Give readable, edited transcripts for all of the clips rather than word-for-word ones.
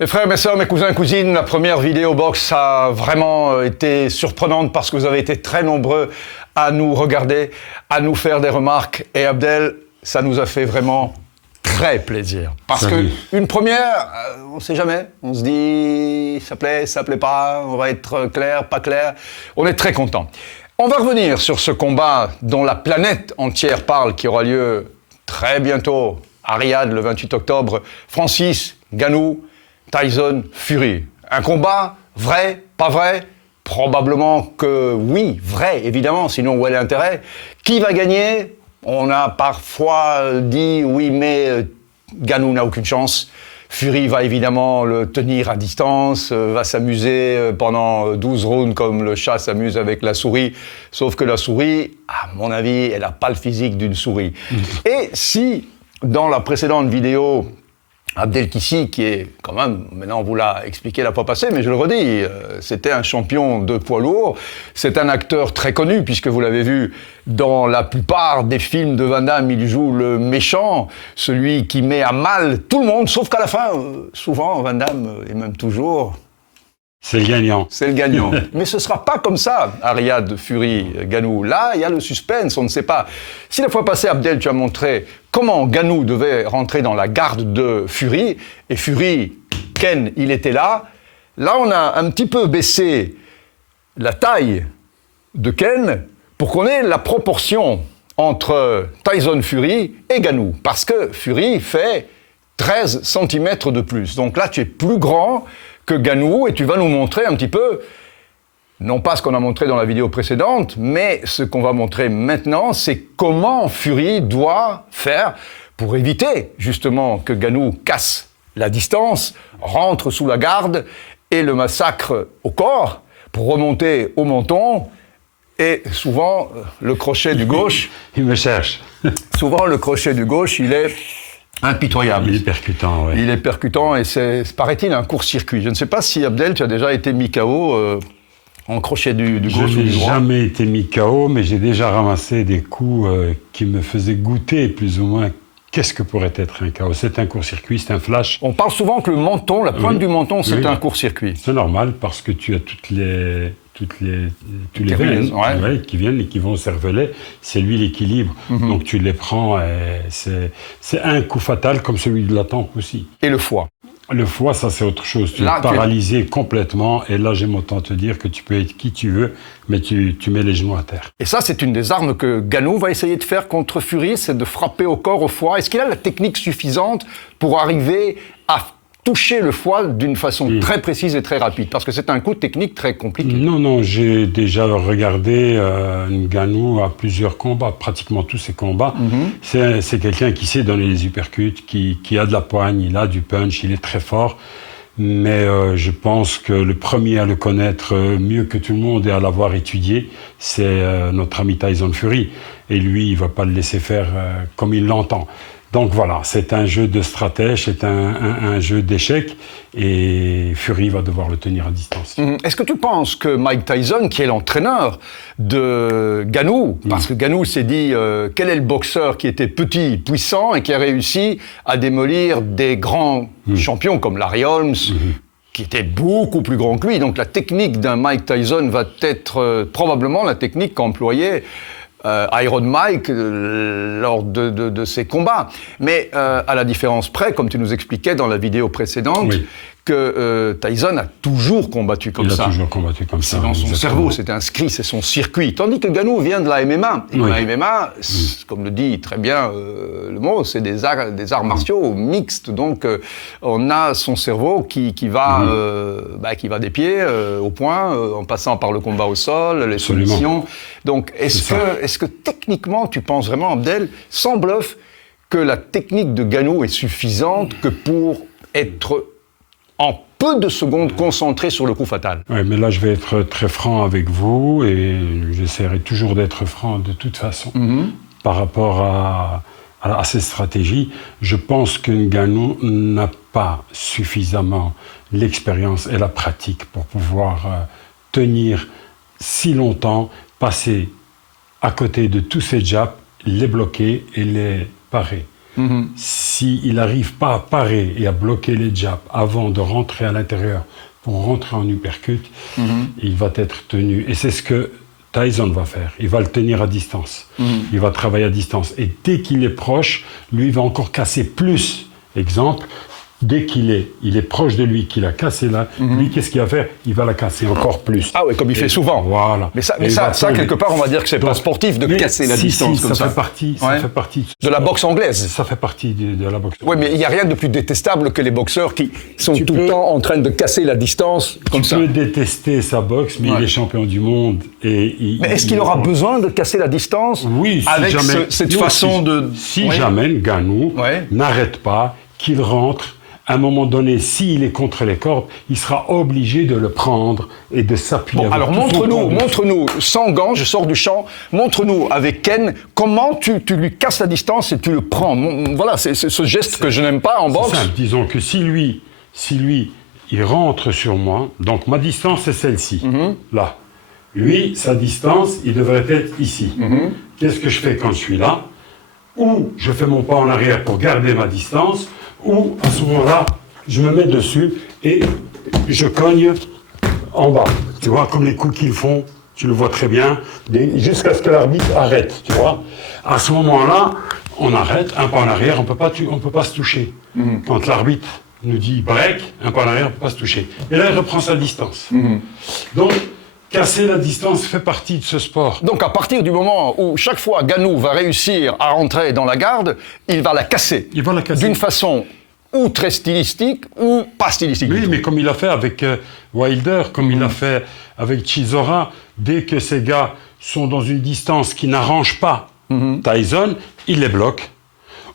Mes frères, mes sœurs, mes cousins, cousines, la première vidéo box a vraiment été surprenante parce que vous avez été très nombreux à nous regarder, à nous faire des remarques. Et Abdel, ça nous a fait vraiment très plaisir. Parce qu'une première, on ne sait jamais. On se dit, ça plaît pas, on va être clair, pas clair. On est très content. On va revenir sur ce combat dont la planète entière parle, qui aura lieu très bientôt à Riyad, le 28 octobre. Francis Ngannou, Tyson Fury. Un combat vrai, pas vrai? Probablement que oui, vrai, évidemment, sinon où est l'intérêt? Qui va gagner? On a parfois dit oui, mais Ngannou n'a aucune chance. Fury va évidemment le tenir à distance, va s'amuser pendant 12 rounds comme le chat s'amuse avec la souris. Sauf que la souris, à mon avis, elle n'a pas le physique d'une souris. Et si, dans la précédente vidéo, Abdelkissi, qui est quand même, maintenant on vous l'a expliqué la fois passée, mais je le redis, c'était un champion de poids lourd, c'est un acteur très connu, puisque vous l'avez vu dans la plupart des films de Van Damme, il joue le méchant, celui qui met à mal tout le monde, sauf qu'à la fin, souvent, Van Damme, et même toujours... C'est le gagnant. C'est le gagnant. Mais ce ne sera pas comme ça, Riyad, Fury, Ngannou. Là, il y a le suspense, on ne sait pas. Si la fois passée, Abdel, tu as montré comment Ngannou devait rentrer dans la garde de Fury, et Fury, Ken, il était là. Là, on a un petit peu baissé la taille de Ken pour qu'on ait la proportion entre Tyson Fury et Ngannou. Parce que Fury fait 13 cm de plus. Donc là, tu es plus grand que Ngannou, et tu vas nous montrer un petit peu, non pas ce qu'on a montré dans la vidéo précédente, mais ce qu'on va montrer maintenant, c'est comment Fury doit faire pour éviter justement que Ngannou casse la distance, rentre sous la garde et le massacre au corps pour remonter au menton. Et souvent, le crochet du gauche... Il me cherche. Souvent, le crochet du gauche, il est... impitoyable. Il est percutant, oui. Il est percutant et c'est, paraît-il, un court-circuit. Je ne sais pas si, Abdel, tu as déjà été mis KO en crochet du gauche ou du droit. Je n'ai jamais été mis KO, mais j'ai déjà ramassé des coups qui me faisaient goûter plus ou moins qu'est-ce que pourrait être un KO. C'est un court-circuit, c'est un flash. On parle souvent que le menton, la pointe du menton, c'est un court-circuit. C'est normal parce que tu as tous les veines qui viennent et qui vont au cervelet, c'est lui l'équilibre. Donc tu les prends, c'est un coup fatal comme celui de la tempe aussi. Et le foie? Le foie, ça c'est autre chose. Tu es paralysé complètement et là j'aime autant te dire que tu peux être qui tu veux, mais tu mets les genoux à terre. Et ça c'est une des armes que Ngannou va essayer de faire contre Fury, c'est de frapper au corps, au foie. Est-ce qu'il a la technique suffisante pour arriver à toucher le foie d'une façon très précise et très rapide? Parce que c'est un coup technique très compliqué. Non, j'ai déjà regardé Ngannou à plusieurs combats, pratiquement tous ses combats. C'est quelqu'un qui sait donner les uppercuts, qui a de la poigne, il a du punch, il est très fort. Mais je pense que le premier à le connaître mieux que tout le monde et à l'avoir étudié, c'est notre ami Tyson Fury. Et lui, il ne va pas le laisser faire comme il l'entend. Donc voilà, c'est un jeu de stratège, c'est un jeu d'échecs et Fury va devoir le tenir à distance. Est-ce que tu penses que Mike Tyson, qui est l'entraîneur de Ngannou, parce que Ngannou s'est dit quel est le boxeur qui était petit, puissant et qui a réussi à démolir des grands champions comme Larry Holmes, qui était beaucoup plus grand que lui. Donc la technique d'un Mike Tyson va être probablement la technique qu'employait Iron Mike lors de ses combats. Mais à la différence près, comme tu nous expliquais dans la vidéo précédente, que Tyson a toujours combattu comme ça. Il a toujours combattu comme ça. C'est dans son cerveau, c'est inscrit, c'est son circuit. Tandis que Ngannou vient de la MMA. Et la MMA, comme le dit très bien le mot, c'est des arts martiaux mixtes. Donc on a son cerveau qui va des pieds au poing, en passant par le combat au sol, les soumissions. Donc est-ce que techniquement, tu penses vraiment, Abdel, sans bluff, que la technique de Ngannou est suffisante que pour être en peu de secondes concentré sur le coup fatal? Oui, mais là je vais être très franc avec vous et j'essaierai toujours d'être franc de toute façon par rapport à ces stratégies. Je pense que Ngannou n'a pas suffisamment l'expérience et la pratique pour pouvoir tenir si longtemps, passer à côté de tous ces jabs, les bloquer et les parer. S'il n'arrive pas à parer et à bloquer les jabs avant de rentrer à l'intérieur pour rentrer en uppercut, il va être tenu. Et c'est ce que Tyson va faire. Il va le tenir à distance. Il va travailler à distance. Et dès qu'il est proche, lui il va encore casser plus. Exemple, dès qu'il est proche de lui, qu'il a cassé là, lui, qu'est-ce qu'il va faire? Il va la casser encore plus. Ah oui, comme il fait souvent. Voilà. Mais ça quelque part, on va dire que c'est pas sportif de casser la distance comme ça. Ça fait partie de la boxe anglaise. Ça fait partie de la boxe anglaise. Oui, mais il n'y a rien de plus détestable que les boxeurs qui sont tout le temps en train de casser la distance comme ça. Tu peux détester sa boxe, mais il est champion du monde. Mais est-ce qu'il aura besoin de casser la distance? Oui, avec cette façon de... Si jamais Ngannou n'arrête pas, qu'il rentre, à un moment donné, s'il est contre les cordes, il sera obligé de le prendre et de s'appuyer. Bon, alors montre-nous, sans gants, je sors du champ, montre-nous avec Ken comment tu lui casses la distance et tu le prends. Voilà, c'est ce geste que je n'aime pas en boxe. Simple. Disons que si lui, il rentre sur moi, donc ma distance c'est celle-ci, là. Lui, sa distance, il devrait être ici. Qu'est-ce que je fais quand je suis là? Ou je fais mon pas en arrière pour garder ma distance, ou à ce moment-là, je me mets dessus et je cogne en bas. Tu vois, comme les coups qu'ils font, tu le vois très bien, jusqu'à ce que l'arbitre arrête, tu vois. À ce moment-là, on arrête, un pas en arrière, on peut pas se toucher. Quand l'arbitre nous dit break, un pas en arrière, on ne peut pas se toucher. Et là, il reprend sa distance. Donc, casser la distance fait partie de ce sport. Donc à partir du moment où chaque fois Ngannou va réussir à rentrer dans la garde, il va la casser. Il va la casser. D'une façon ou très stylistique ou pas stylistique. Oui, mais comme il a fait avec Wilder, comme il a fait avec Chisora, dès que ces gars sont dans une distance qui n'arrange pas Tyson, il les bloque.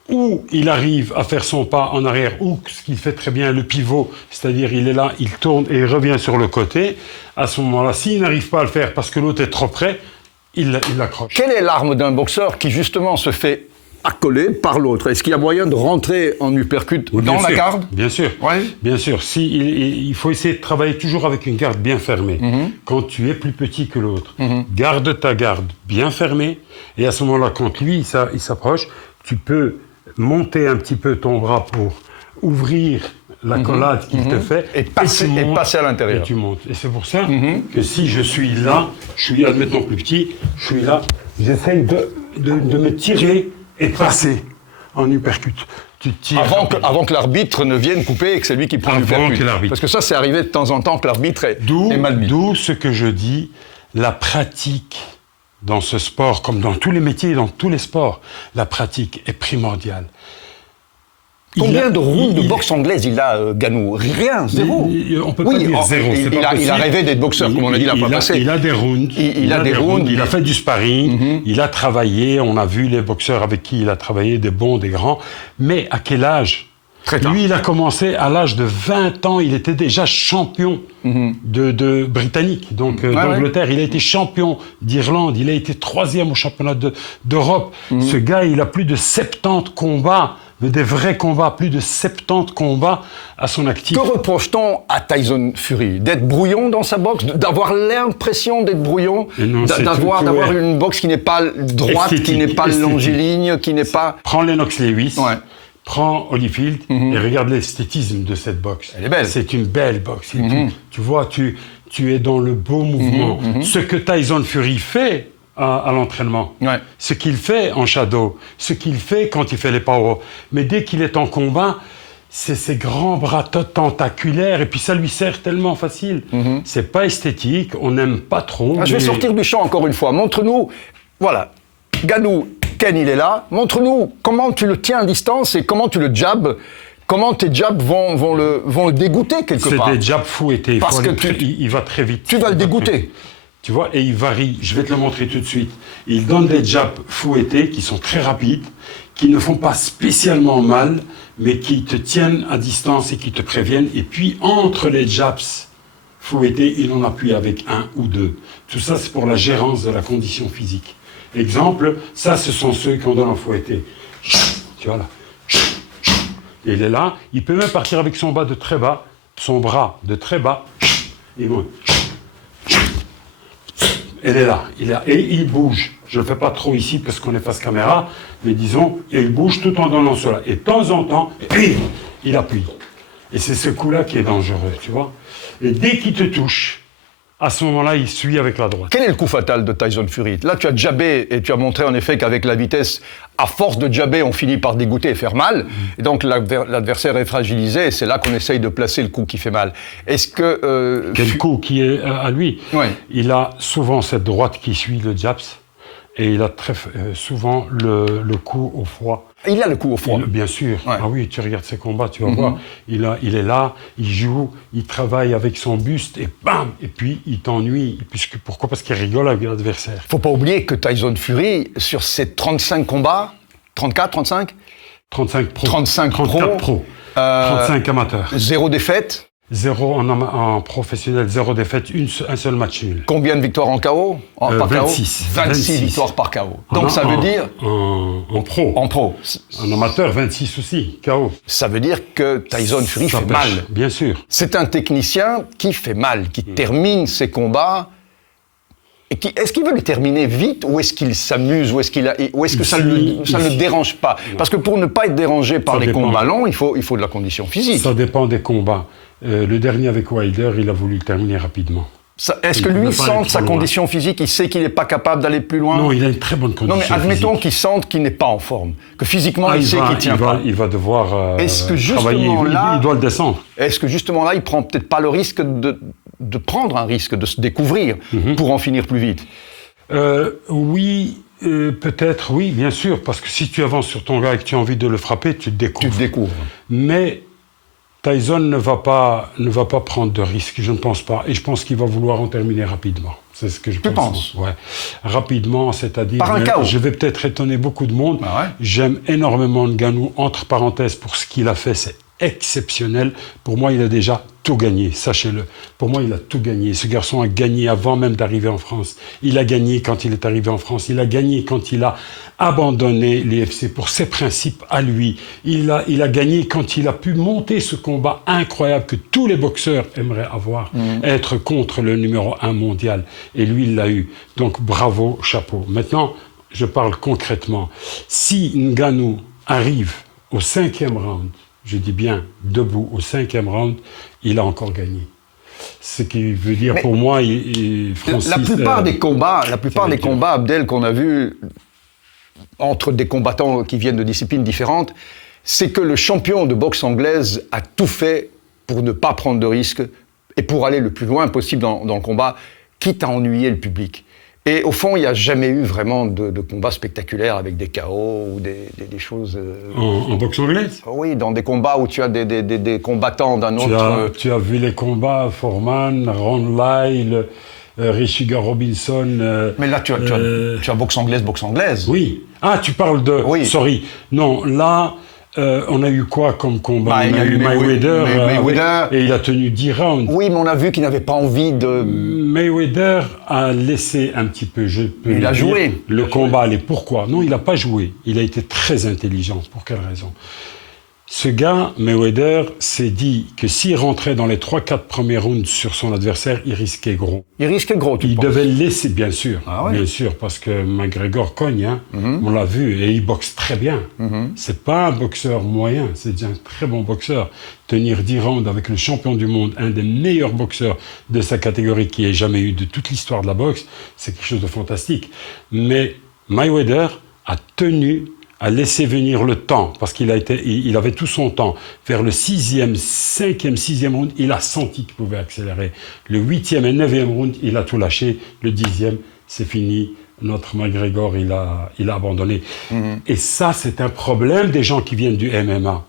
Ou il arrive à faire son pas en arrière, ou ce qu'il fait très bien, le pivot, c'est-à-dire il est là, il tourne et il revient sur le côté. À ce moment-là, s'il n'arrive pas à le faire parce que l'autre est trop près, il l'accroche. Quelle est l'arme d'un boxeur qui justement se fait accoler par l'autre? Est-ce qu'il y a moyen de rentrer en uppercut dans la garde? Bien sûr, bien sûr. Il faut essayer de travailler toujours avec une garde bien fermée. Quand tu es plus petit que l'autre, garde ta garde bien fermée, et à ce moment-là, quand lui, il s'approche, tu peux monter un petit peu ton bras pour ouvrir la collade qu'il te fait et passer à l'intérieur. Et tu montes. Et c'est pour ça que si je suis là, je suis admettons plus petit, je suis là, j'essaye de me tirer et passer en uppercut. Tu tires avant que l'arbitre ne vienne couper et que c'est lui qui prend l'uppercut. Parce que ça, c'est arrivé de temps en temps que l'arbitre est mal mis. D'où ce que je dis, la pratique dans ce sport, comme dans tous les métiers, dans tous les sports, la pratique est primordiale. Combien de rounds de boxe anglaise il a, Ngannou? Rien, zéro. On peut pas dire zéro. Il a rêvé d'être boxeur, comme on a dit la fois passée. Il a des rounds. Il a fait du sparring. Il a travaillé. On a vu les boxeurs avec qui il a travaillé, des bons, des grands. Mais à quel âge? Très tard. Lui, il a commencé à l'âge de 20 ans. Il était déjà champion de britannique, donc d'Angleterre. Il a été champion d'Irlande. Il a été 3e au championnat d'Europe. Ce gars, il a plus de 70 combats. Mais des vrais combats, plus de 70 combats à son actif. Que reproche-t-on à Tyson Fury? D'être brouillon dans sa boxe? D'avoir l'impression d'être brouillon? D'avoir une boxe qui n'est pas droite, esthétique, qui n'est pas longiligne, qui n'est pas... Prends Lennox Lewis, prends Holyfield et regarde l'esthétisme de cette boxe. Elle est belle. C'est une belle boxe. Tu vois, tu es dans le beau mouvement. Ce que Tyson Fury fait à l'entraînement, ce qu'il fait en shadow, ce qu'il fait quand il fait les power. Mais dès qu'il est en combat, c'est ses grands bras tentaculaires et puis ça lui sert tellement facile. C'est pas esthétique, on n'aime pas trop. Je vais sortir du champ encore une fois. Montre-nous, voilà, Ngannou, Ken il est là. Montre-nous comment tu le tiens à distance et comment tu le jabs. Comment tes jabs vont le dégoûter quelque part. C'est des jabs fouettés. Parce que il va très vite. Tu vas le dégoûter. Tu vois, et il varie, je vais te le montrer tout de suite. Il donne des jabs fouettés qui sont très rapides, qui ne font pas spécialement mal, mais qui te tiennent à distance et qui te préviennent. Et puis, entre les jabs fouettés, il en appuie avec un ou deux. Tout ça, c'est pour la gérance de la condition physique. Exemple, ça, ce sont ceux qu'on donne en fouetté. Tu vois là. Et il est là, il peut même partir avec son bras de très bas, et monte. Elle est là, et il bouge. Je ne le fais pas trop ici parce qu'on est face caméra, mais disons, il bouge tout en donnant cela. Et de temps en temps, il appuie. Et c'est ce coup-là qui est dangereux, tu vois. Et dès qu'il te touche, à ce moment-là, il suit avec la droite. Quel est le coup fatal de Tyson Fury? Là, tu as jabé et tu as montré en effet qu'avec la vitesse, à force de jabber, on finit par dégoûter et faire mal. Et donc l'adversaire est fragilisé et c'est là qu'on essaye de placer le coup qui fait mal. Est-ce que... Quel coup qui est à lui? Ouais. Il a souvent cette droite qui suit le jabs et il a très souvent le coup au froid. Il a le coup au froid. Bien sûr. Ouais. Ah oui, tu regardes ses combats, tu vas voir. Il est là, il joue, il travaille avec son buste et bam! Et puis il t'ennuie. Pourquoi? Parce qu'il rigole avec l'adversaire. Faut pas oublier que Tyson Fury, sur ses 35 combats, 34, 35? 35 pro. 35 34 pro. 35 amateurs. 0 défaite. 0 en professionnel, 0 défaite, un seul match nul. Combien de victoires en KO? Par 26. 26 victoires par KO. Donc ça veut dire... En pro. En pro. En amateur, 26 aussi, KO. Ça veut dire que Tyson Fury fait mal. Bien sûr. C'est un technicien qui fait mal, qui termine ses combats. Et est-ce qu'il veut les terminer vite ou est-ce qu'il s'amuse ou est-ce que ça ne le dérange pas? Parce que pour ne pas être dérangé par les combats longs, il faut de la condition physique. Ça dépend des combats. Le dernier avec Wilder, il a voulu le terminer rapidement. Est-ce que lui sent sa condition physique, il sait qu'il n'est pas capable d'aller plus loin? Non, il a une très bonne condition physique. Non, mais admettons qu'il sente qu'il n'est pas en forme, que physiquement il sait qu'il ne tient pas. Il va devoir travailler, là, il doit le descendre. Est-ce que justement là, il ne prend peut-être pas le risque de prendre un risque, de se découvrir pour en finir plus vite? Oui, peut-être, oui, bien sûr, parce que si tu avances sur ton gars et que tu as envie de le frapper, tu te découvres. Tu te découvres. Mais Tyson ne va pas prendre de risques, je ne pense pas. Et je pense qu'il va vouloir en terminer rapidement. C'est ce que je pense. Tu penses? Ouais. Rapidement, c'est-à-dire... Par un KO. Je vais peut-être étonner beaucoup de monde. Ah ouais. J'aime énormément Ngannou. Entre parenthèses, pour ce qu'il a fait, c'est exceptionnel. Pour moi, il a déjà tout gagné, sachez-le. Pour moi, il a tout gagné. Ce garçon a gagné avant même d'arriver en France. Il a gagné quand il est arrivé en France. Il a gagné quand il a abandonné l'UFC pour ses principes à lui. Il a gagné quand il a pu monter ce combat incroyable que tous les boxeurs aimeraient avoir, être contre le numéro 1 mondial. Et lui, il l'a eu. Donc, bravo, chapeau. Maintenant, je parle concrètement. Si Ngannou arrive au 5e round, je dis bien debout au 5e round, il a encore gagné. Ce qui veut dire pour moi, Francis... La plupart des combats, Abdel, qu'on a vus entre des combattants qui viennent de disciplines différentes, c'est que le champion de boxe anglaise a tout fait pour ne pas prendre de risques et pour aller le plus loin possible dans le combat, quitte à ennuyer le public. Et au fond, il n'y a jamais eu vraiment de combats spectaculaires avec des KO ou des choses... En boxe anglaise? Oui, dans des combats où tu as des combattants d'un autre... Tu as vu les combats, Foreman, Ron Lyle, Richie Robinson... Mais là, tu as boxe anglaise. Oui. Ah, tu parles de... Oui. Sorry. Non, là... on a eu quoi comme combat? Il y a eu Mayweather, Mayweather. Et il a tenu 10 rounds. Oui, mais on a vu qu'il n'avait pas envie de... Mayweather a laissé un petit peu, Il a joué. Le combat aller. Pourquoi? Non, il n'a pas joué. Il a été très intelligent. Pour quelle raison? Ce gars, Mayweather, s'est dit que s'il rentrait dans les 3-4 premiers rounds sur son adversaire, il risquait gros. Il risquait gros, tu penses? Il devait le laisser, bien sûr. Ah ouais. Bien sûr, parce que McGregor cogne, hein. On l'a vu, et il boxe très bien. C'est pas un boxeur moyen, c'est déjà un très bon boxeur. Tenir 10 rounds avec le champion du monde, un des meilleurs boxeurs de sa catégorie qui ait jamais eu de toute l'histoire de la boxe, c'est quelque chose de fantastique. Mais Mayweather a tenu à laisser venir le temps, parce qu'il avait tout son temps. Vers le 5e, 6e round, il a senti qu'il pouvait accélérer. Le 8e et 9e round, il a tout lâché. Le 10e, c'est fini. Notre McGregor, il a abandonné. Et ça, c'est un problème des gens qui viennent du MMA.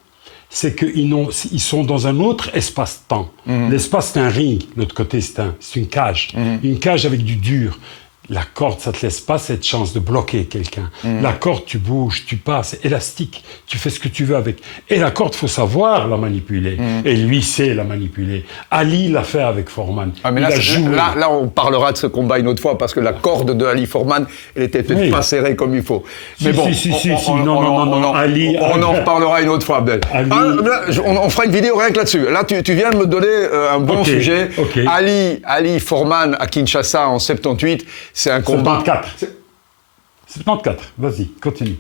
C'est qu'ils sont dans un autre espace-temps. L'espace, c'est un ring. L'autre côté, c'est une cage. Une cage avec du dur. La corde, ça ne te laisse pas cette chance de bloquer quelqu'un. La corde, tu bouges, tu passes, c'est élastique, tu fais ce que tu veux avec. Et la corde, il faut savoir la manipuler. Et lui sait la manipuler. Ali l'a fait avec Foreman. Ah, mais là, on parlera de ce combat une autre fois, parce que la corde de Ali Foreman, elle était peut-être pas serrée comme il faut. Mais bon, non, Ali... On en reparlera une autre fois, Abdel. On fera une vidéo rien que là-dessus. Là, tu viens de me donner un bon sujet. Ali Foreman à Kinshasa en 78, c'est un combat... 74. 74, vas-y, continue.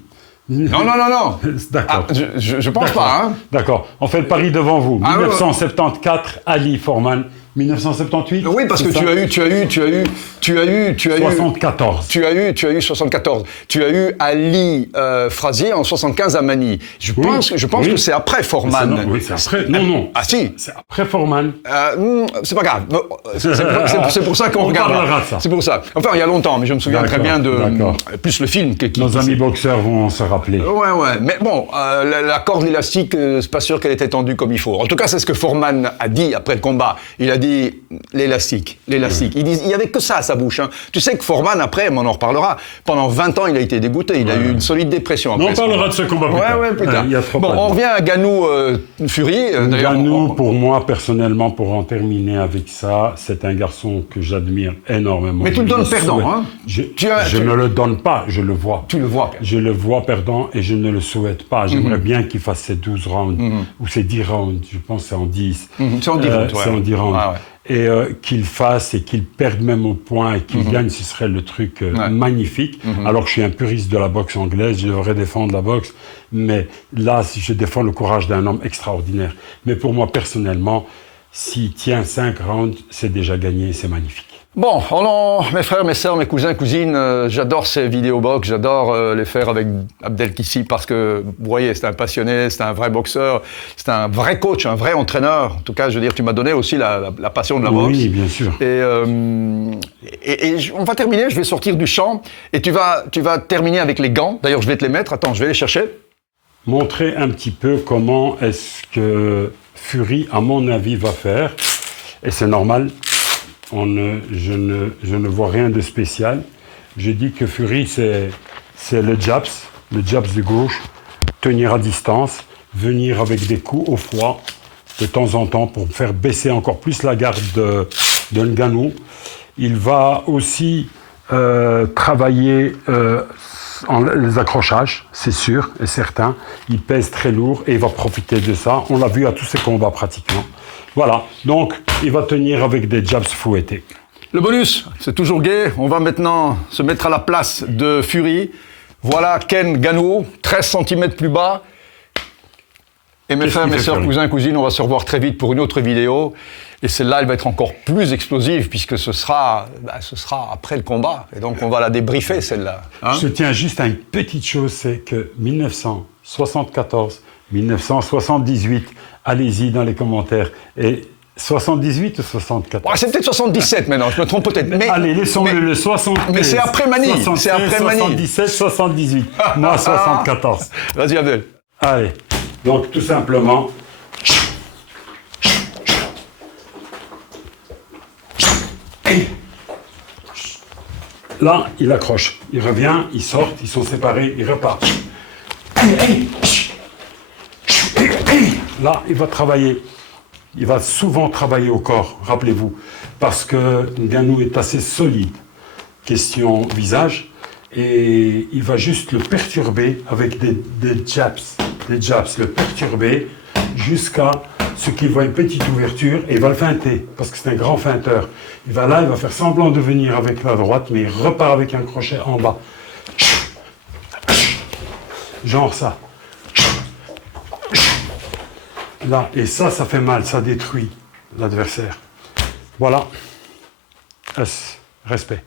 Non, non, non, non. D'accord. Ah, je pense pas, hein. D'accord. On fait le pari devant vous. Ah, 1974, Ali Foreman. 1978. Oui, parce que tu as eu 74. Tu as eu 74. Tu as eu Ali Frazier en 75 à Manille. Je pense que c'est après Foreman. Oui, c'est après. Non. Ah si. C'est après Foreman. C'est pas grave. C'est pour ça qu'on regarde. Parlera de ça. C'est pour ça. Enfin, il y a longtemps, mais je me souviens très bien de plus le film. Nos amis boxeurs vont se rappeler. Ouais. Mais bon, la corde élastique, c'est pas sûr qu'elle était tendue comme il faut. En tout cas, c'est ce que Foreman a dit après le combat. Il a dit l'élastique. Il y avait que ça à sa bouche. Hein. Tu sais que Foreman, après, on en reparlera, pendant 20 ans, il a été dégoûté. Il a eu une solide dépression. Après on parlera de ce combat plus tard. Plus tard. Il y a trop on revient à Ngannou Fury. Ngannou, pour moi, personnellement, pour en terminer avec ça, c'est un garçon que j'admire énormément. Mais tu le donnes perdant, hein. Je ne le donne pas, je le vois. Tu le vois. Je le vois perdant et je ne le souhaite pas. J'aimerais bien qu'il fasse ses 12 rounds, ou ses 10 rounds, je pense que c'est en 10. C'est en 10 rounds, C'est en 10 rounds. Ouais. Et qu'il fasse et qu'il perde même au point et qu'il gagne, ce serait le truc magnifique. Alors que je suis un puriste de la boxe anglaise, je devrais défendre la boxe, mais là, si je défends le courage d'un homme extraordinaire. Mais pour moi, personnellement, s'il tient 5 rounds, c'est déjà gagné, c'est magnifique. Bon, mes frères, mes sœurs, mes cousins, cousines, j'adore ces vidéos box, j'adore les faire avec Abdel Kissi parce que, vous voyez, c'est un passionné, c'est un vrai boxeur, c'est un vrai coach, un vrai entraîneur. En tout cas, je veux dire, tu m'as donné aussi la passion de la boxe. Oui, bien sûr. Et on va terminer, je vais sortir du champ et tu vas terminer avec les gants. D'ailleurs, je vais te les mettre. Attends, je vais les chercher. Montrer un petit peu comment est-ce que Fury, à mon avis, va faire. Et c'est normal. Je ne vois rien de spécial. Je dis que Fury, c'est le jabs de gauche, tenir à distance, venir avec des coups au foie de temps en temps pour faire baisser encore plus la garde de Ngannou. Il va aussi travailler les accrochages, c'est sûr et certain. Il pèse très lourd et il va profiter de ça. On l'a vu à tous ses combats pratiquement. Voilà, donc il va tenir avec des jabs fouettés. Le bonus, c'est toujours gai. On va maintenant se mettre à la place de Fury. Voilà Ken Ngannou, 13 cm plus bas. Et mes frères, mes sœurs, cousins, cousines, on va se revoir très vite pour une autre vidéo. Et celle-là, elle va être encore plus explosive puisque ce sera après le combat. Et donc on va la débriefer, celle-là. Hein? Je tiens juste à une petite chose, c'est que 1974, 1978, allez-y dans les commentaires. Et 78 ou 74 C'est peut-être 77 maintenant, je me trompe peut-être. Mais, allez, laissons-le le 73. Mais c'est après Manille. 77, 78. Moi, 74. Vas-y, Abdel. Allez, donc tout simplement... Là, il accroche. Il revient, il sort, ils sont séparés, il repart. Là, il va travailler. Il va souvent travailler au corps, rappelez-vous, parce que Ngannou est assez solide. Question visage. Et il va juste le perturber avec des jabs, le perturber jusqu'à ce qu'il voit une petite ouverture et il va le feinter, parce que c'est un grand feinteur. Il va faire semblant de venir avec la droite, mais il repart avec un crochet en bas. Genre ça. Là, et ça fait mal, ça détruit l'adversaire. Voilà. Respect.